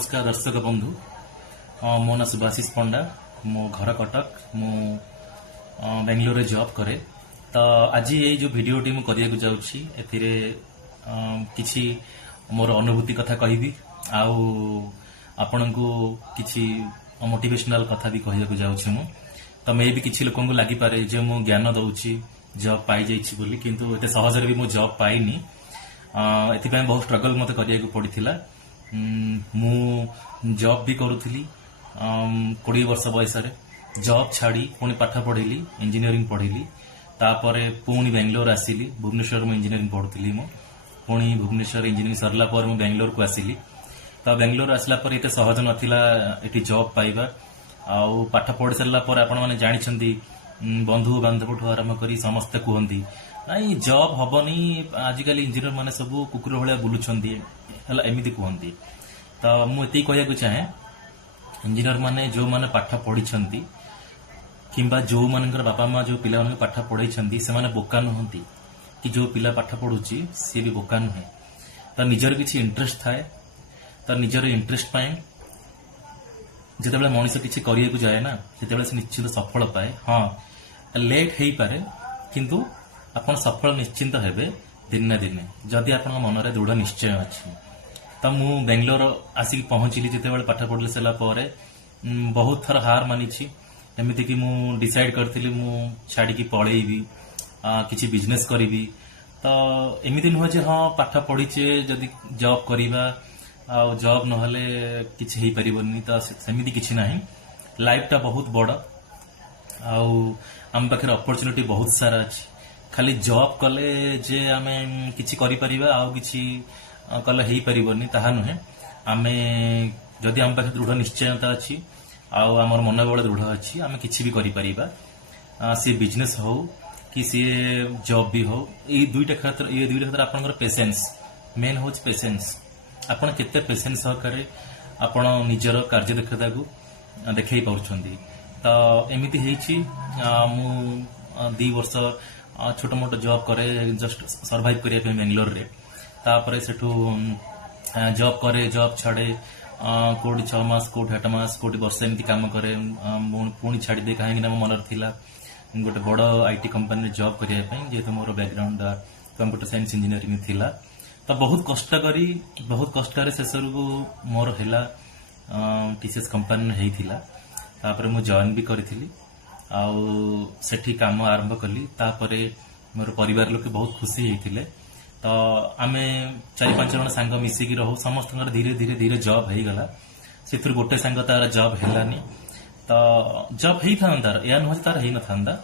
नमस्कार दर्शक बंधु मो ना सुभाषिष पंडा मो घर कटक मु बेंगलोर रे जॉब करे तो आज ये जो भिडियोटी मु करिया जाउछि एथिरे किछि मोर अनुभूति कथा कहबी आउ आपनकु किछि मोटिवेशनल कथा भी कहिया जाउछि मु तो मे भी किछि लोकन को लागि पारे जे मु ज्ञान दउछि जॉब पाई जाइछि बोली किंतु एते सहज रे भी मु जॉब पाइनी एथि बहुत स्ट्रगल मते करिया पड़िथिला मु जॉब भी करूथली 20 वर्ष बयस जॉब छाड़ी पुणी पाठ पढ़ेली इंजीनियरिंग पढ़ेली तापरे पुणी बेंगलोर आसिली भुवनेश्वर में इंजीनियरिंग पढ़ुली मु पुणी भुवनेश्वर इंजीनियरिंग सरला पर मु बेंगलोर को आसिली तो बेंगलोर आसला पर एते सहज नथिला एठी जॉब पाइबा आउ पाठ पढ़ी सरला पर आपण माने जानिछंती बंधु बांधव ठू आरंभ करी समस्त कहती नाई जॉब हबनी आजिकल इंजीनियर माने सब कुकुर भाया बुलूछंती एमती कहती तो मुझे कहना चाहे इंजीनियर माने जो माने पाठ पढ़ी किंबा जो मानकर बापा माँ जो पिला पाठ पढ़ाई से माने बोका नुहंती कि जो पिला पाठ पढ़ुची सी भी बोका नुहे तो निजर किसी इंटरेस्ट थाए तो निजर इंटरेस्ट पाए जिते मनीष किसी करिया जाए ना से निश्चित सफल पाए हाँ लेट हो पारे किंतु आपण सफल निश्चिंत हेबे दिने दिने जदि आपण मन में दृढ़ निश्चय अच्छी तो मु बेंगलोर आसिक पहुंचली जिते पाठ पढ़ले सरला बहुत थर हार मानी एमती कि मु डिसाइड करथिली मु छाड़ी की पळेबी किछि बिजनेस करिवि तो एमती नुह जे हाँ पाठ पढ़ीचे जदि जॉब करिबा आ जॉब नहले किछि हेई परिबनी तो सेमिति किछि नाही लाइफ टा बहुत बड़ आउ आम पाखे अपॉर्चुनिटी बहुत सारा अछि खाली जॉब कले जे आमे किछि करि परिबा आ किछि कले हेई परिबनी ताहा नुहे आमे जदि आम पाखे दृढ़ निश्चयता अछि आउ आमर मनोबल दृढ़ अछि आमे किछि भी करि परिबा सी बिजनेस हो कि सी जॉब भी हो ये दुईटा क्षेत्र आपनकर पेशेंस मेन हो पेशेंस आपण केते पेशेंस सहकारे आपण निजर कार्य दक्षता को देखै पाउछंदी तो एमिति हेछि मु 2 वर्ष छोट मोट जॉब करे जस्ट सर्वाइव करिया पे बेंगलोर रे तापरे सेठू जॉब करे जॉब छाड़े कोटी 6 मास कोटी 8 मास कोटी वर्ष एमती काम करे पुणी छाड़ी दे कहीं मन थिला गोटे बड़ आईटी कंपनी रे जॉब करिया पे जेहेतु मोर बैकग्राउंड कंप्यूटर साइंस इंजीनियरिंग थिला तो बहुत कष्ट करी बहुत कष्ट शेष को मोर हैला टीसीएस कंपनी हेई थिला तापरे मु जॉइन भी करथिली आउ सेठी काम आरंभ कली तापरे मोर परिवार लोक बहुत खुशी हेइथिले तो आमे 4-5 जन सांग मिसिकी रहू समस्त धीरे धीरे धीरे जॉब हो गला से गोटे सांग तार जॉब हेलानी तो जॉब ही था तार या नुह तार ही न था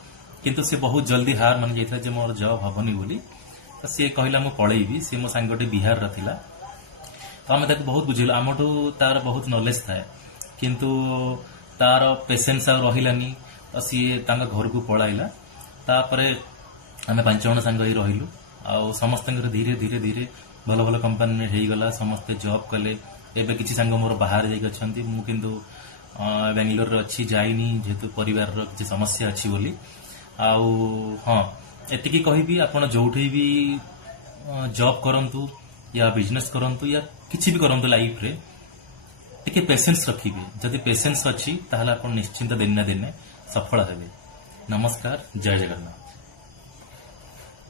किंतु से बहुत जल्दी हार मान जाइथा जे मोर जॉब हबनी बोली तो सी कहला मु पळेबी सी मो सांगटे बिहार रा थिला तो आमे ताके बहुत बुझिल आमठू तार बहुत नॉलेज थाए किंतु तार पेशेंस आ रहिलानी तो सी तांगा घर को पळाइला तापरे आमे 5 जन सांग ही रहिलु आ समस्त धीरे धीरे धीरे भल भल कंपनी हो गला समस्ते जॉब कले एबे किछि सांग मोर बाहर जाई गछंती मु किंतु बेंगलोर रे अछि जाइनी जेतु परिवार रो किछि समस्या अछि बोली आउ हाँ एतिकी कहबी आपण जोठी भी जॉब करंतु या बिजनेस करंतु या किछि भी करंतु लाइफ रे टिके पेशेंस रखिबे जदि पेशेंस अछि ताहले आपण निश्चिंत दिन ना दिन सफल हेबे। नमस्कार, जय जगन्नाथ।